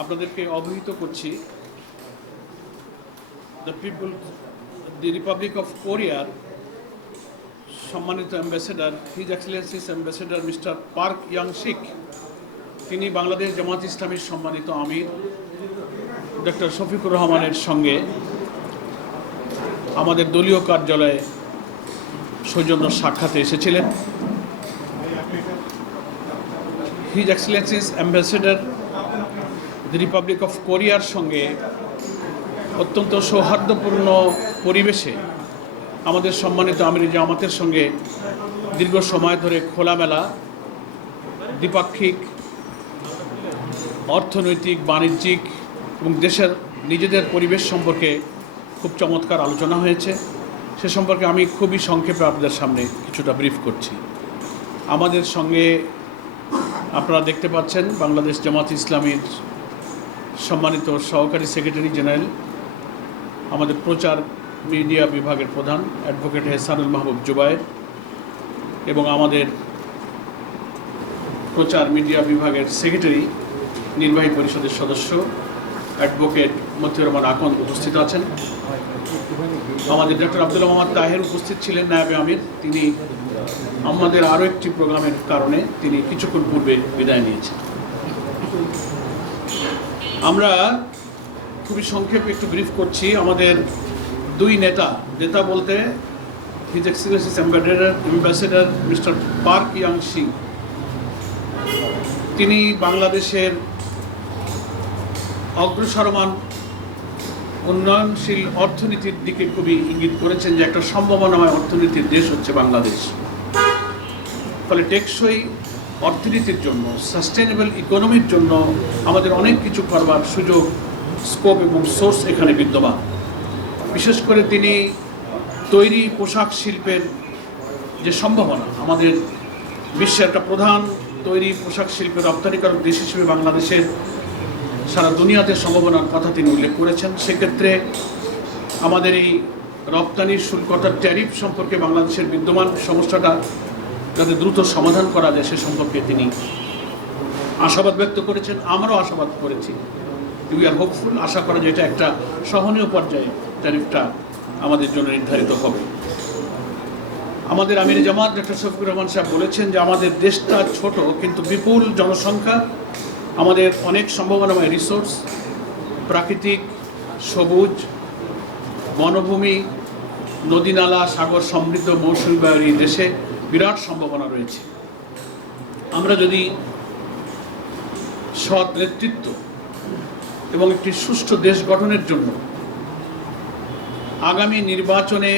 আপনাদেরকে অবহিত করছি দি রিপাবলিক অফ কোরিয়ার সম্মানিত ambassador his Excellency's ambassador mister park young শিক, তিনি বাংলাদেশ জামাত ইসলামীর সম্মানিত আমির ডক্টর শফিকুর রহমানের সঙ্গে আমাদের দলীয় কার্যালয়ে সৌজন্য সাক্ষাতে এসেছিলেন। His Excellency's ambassador the Republic of কোরিয়ার সঙ্গে অত্যন্ত সৌহার্দ্যপূর্ণ পরিবেশে আমাদের সম্মানিত আমির জামাতের সঙ্গে দীর্ঘ সময় ধরে খোলামেলা দ্বিপাক্ষিক অর্থনৈতিক, বাণিজ্যিক এবং দেশের নিজেদের পরিবেশ সম্পর্কে খুব চমৎকার আলোচনা হয়েছে। সে সম্পর্কে আমি খুবই সংক্ষেপে আপনাদের সামনে কিছুটা ব্রিফ করছি। আমাদের সঙ্গে আপনারা দেখতে পাচ্ছেন বাংলাদেশ জামাত ইসলামীর সম্মানিত সহকারী সেক্রেটারি জেনারেল, আমাদের প্রচার মিডিয়া বিভাগের প্রধান অ্যাডভোকেট এহসানুল মাহবুব জুবায়ের এবং আমাদের প্রচার মিডিয়া বিভাগের সেক্রেটারি নির্বাহী পরিষদের সদস্য অ্যাডভোকেট মতিউর রহমান আকন্দ উপস্থিত আছেন। আমাদের ডক্টর আব্দুল মোহাম্মদ তাহের উপস্থিত ছিলেন, নায়েবে আমির। তিনি আমাদের আরও একটি প্রোগ্রামের কারণে তিনি কিছুক্ষণ পূর্বে বিদায় নিয়েছেন। আমরা খুবই সংক্ষেপে একটু ব্রিফ করছি। আমাদের দুই নেতা বলতে his Excellency's ambassador mister park young শিক, তিনি বাংলাদেশের অগ্রসরমান উন্নয়নশীল অর্থনীতির দিকে খুবই ইঙ্গিত করেছেন যে একটা সম্ভাবনাময় অর্থনীতির দেশ হচ্ছে বাংলাদেশ। ফলে টেকসই অর্থনীতির জন্য, সাস্টেনেবল ইকোনমির জন্য আমাদের অনেক কিছু করবার সুযোগ, স্কোপ এবং সোর্স এখানে বিদ্যমান। বিশেষ করে তিনি তৈরি পোশাক শিল্পের যে সম্ভাবনা, আমাদের বিশ্বের একটা প্রধান তৈরি পোশাক শিল্পের রপ্তানিকারক দেশ হিসেবে বাংলাদেশের সারা দুনিয়াতে সম্ভাবনার কথা তিনি উল্লেখ করেছেন। সেক্ষেত্রে আমাদের এই রপ্তানির শুল্কতার ট্যারিফ সম্পর্কে বাংলাদেশের বিদ্যমান সমস্যাটা যাতে দ্রুত সমাধান করা যায় সে সম্পর্কে তিনি আশাবাদ ব্যক্ত করেছেন। আমরাও আশাবাদ করেছি, উই আর হোপফুল। আশা করা যায় এটা একটা সহনীয় পর্যায়ে ট্যারিফটা আমাদের জন্য নির্ধারিত হবে। আমাদের আমির জামাত ডক্টর শফিকুর রহমান সাহেব বলেছেন যে আমাদের দেশটা ছোট কিন্তু বিপুল জনসংখ্যা, আমাদের অনেক সম্ভাবনাময় রিসোর্স, প্রাকৃতিক, সবুজ, বনভূমি, নদী নালা, সাগর সমৃদ্ধ মৌসুমী বায়ুর এই দেশে বিরাট সম্ভাবনা রয়েছে। আমরা যদি সৎ নেতৃত্ব এবং একটি সুষ্ঠু দেশ গঠনের জন্য আগামী নির্বাচনে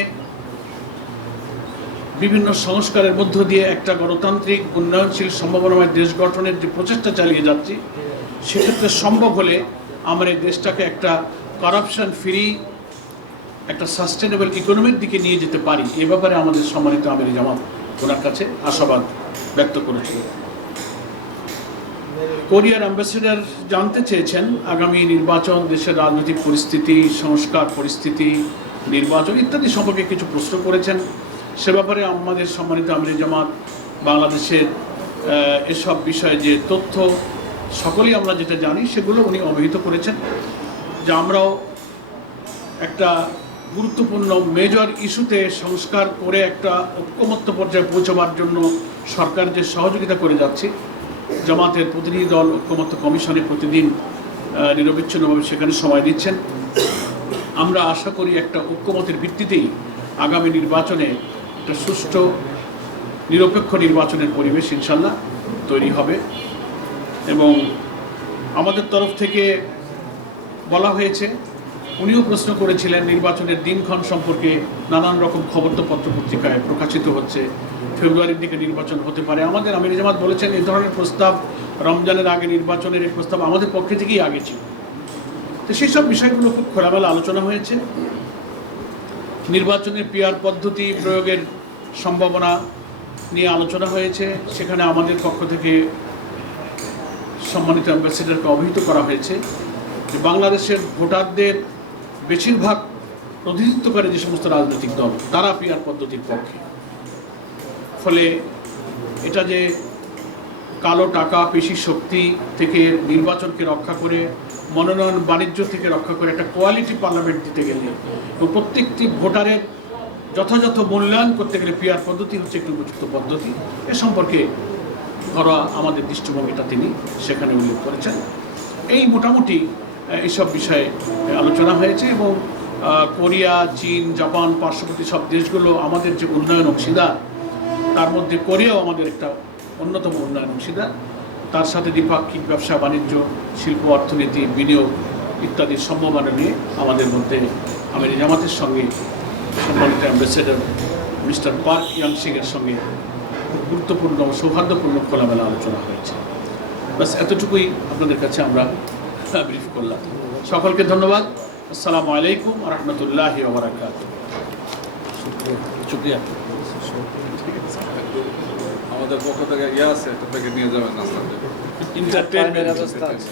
বিভিন্ন সংস্কারের মধ্য দিয়ে একটা গণতান্ত্রিক উন্নয়নশীল সম্ভাবনাময় দেশ গঠনের যে প্রচেষ্টা চালিয়ে যাচ্ছি, সেক্ষেত্রে সম্ভব হলে আমরা এই দেশটাকে একটা করাপশন ফ্রি, একটা সাস্টেনেবল ইকোনমির দিকে নিয়ে যেতে পারি। এ ব্যাপারে আমাদের সম্মানিত আমির জামাত ওনার কাছে আশাবাদ ব্যক্ত করেছিল। কোরিয়ার অ্যাম্বাসেডার জানতে চেয়েছেন আগামী নির্বাচন, দেশের রাজনৈতিক পরিস্থিতি, সংস্কার পরিস্থিতি, নির্বাচন ইত্যাদি সম্পর্কে কিছু প্রশ্ন করেছেন। সে ব্যাপারে আমাদের সম্মানিত আমির জামাত বাংলাদেশের এসব বিষয়ে যে তথ্য সকলেই আমরা যেটা জানি সেগুলো উনি অবহিত করেছেন, যে আমরাও একটা গুরুত্বপূর্ণ মেজর ইস্যুতে সংস্কার করে একটা ঐক্যমত্য পর্যায়ে পৌঁছবার জন্য সরকার যে সহযোগিতা করে যাচ্ছে, জামাতের প্রতিনিধি দল ঐক্যমত্য কমিশনে প্রতিদিন নিরবিচ্ছিন্নভাবে সেখানে সময় দিচ্ছেন। আমরা আশা করি একটা ঐক্যমতের ভিত্তিতেই আগামী নির্বাচনে একটা সুষ্ঠু নিরপেক্ষ নির্বাচনের পরিবেশ ইনশাল্লাহ তৈরি হবে। এবং আমাদের তরফ থেকে বলা হয়েছে, উনিও প্রশ্ন করেছিলেন নির্বাচনের দিনক্ষণ সম্পর্কে, নানান রকম খবর তো পত্রপত্রিকায় প্রকাশিত হচ্ছে, ফেব্রুয়ারির দিকে নির্বাচন হতে পারে। আমাদের আমির জামাত বলেছেন এই ধরনের প্রস্তাব রমজানের আগে নির্বাচনের এই প্রস্তাব আমাদের পক্ষে থেকেই আগে ছিল। তো সেই সব বিষয়গুলো খুব খোলামেলা আলোচনা হয়েছে। নির্বাচনের পিআর পদ্ধতি প্রয়োগের সম্ভাবনা নিয়ে আলোচনা হয়েছে। সেখানে আমাদের পক্ষ থেকে সম্মানিত অ্যাম্বাসেডারকে অবহিত করা হয়েছে যে বাংলাদেশের ভোটারদের বেশিরভাগ প্রতিনিধিত্ব করে যে সমস্ত রাজনৈতিক দল, তারা পিআর পদ্ধতির পক্ষে। ফলে এটা যে কালো টাকা পেশি শক্তি থেকে নির্বাচনকে রক্ষা করে, মনোনয়ন বাণিজ্য থেকে রক্ষা করে একটা কোয়ালিটি পার্লামেন্ট দিতে গেলে এবং প্রত্যেকটি ভোটারের যথাযথ মূল্যায়ন করতে গেলে পিআর পদ্ধতি হচ্ছে একটি উপযুক্ত পদ্ধতি। এ সম্পর্কে ঘরোয়া আমাদের দৃষ্টিভঙ্গিটা তিনি সেখানে উল্লেখ করেছেন। এই মোটামুটি এইসব বিষয়ে আলোচনা হয়েছে এবং কোরিয়া, চীন, জাপান, পার্শ্ববর্তী সব দেশগুলো আমাদের যে উন্নয়ন অংশীদার, তার মধ্যে কোরিয়াও আমাদের একটা অন্যতম উন্নয়ন অংশীদার। তার সাথে দ্বিপাক্ষিক ব্যবসা বাণিজ্য, শিল্প, অর্থনীতি, বিনিয়োগ ইত্যাদির সম্ভাবনা নিয়ে আমাদের মধ্যে আমিরি জামাতের সঙ্গে সম্মানিত অ্যাম্বাসেডর মিস্টার পার্ক ইয়াংসিংয়ের সঙ্গে গুরুত্বপূর্ণ সৌহার্দ্যপূর্ণ খোলামেলা আলোচনা হয়েছে। ব্যাস এতটুকুই আপনাদের কাছে আমরা ব্রিফ করলাম। সকলকে ধন্যবাদ। আসসালামু আলাইকুম ওয়া রাহমাতুল্লাহি ওয়া বারাকাতুহু। শুকরিয়া। আমাদের পক্ষ থেকে আছে, আপনাকে নিয়ে যাবেন নাস্তা। এন্টারটেইনমেন্ট ব্যবস্থা আছে।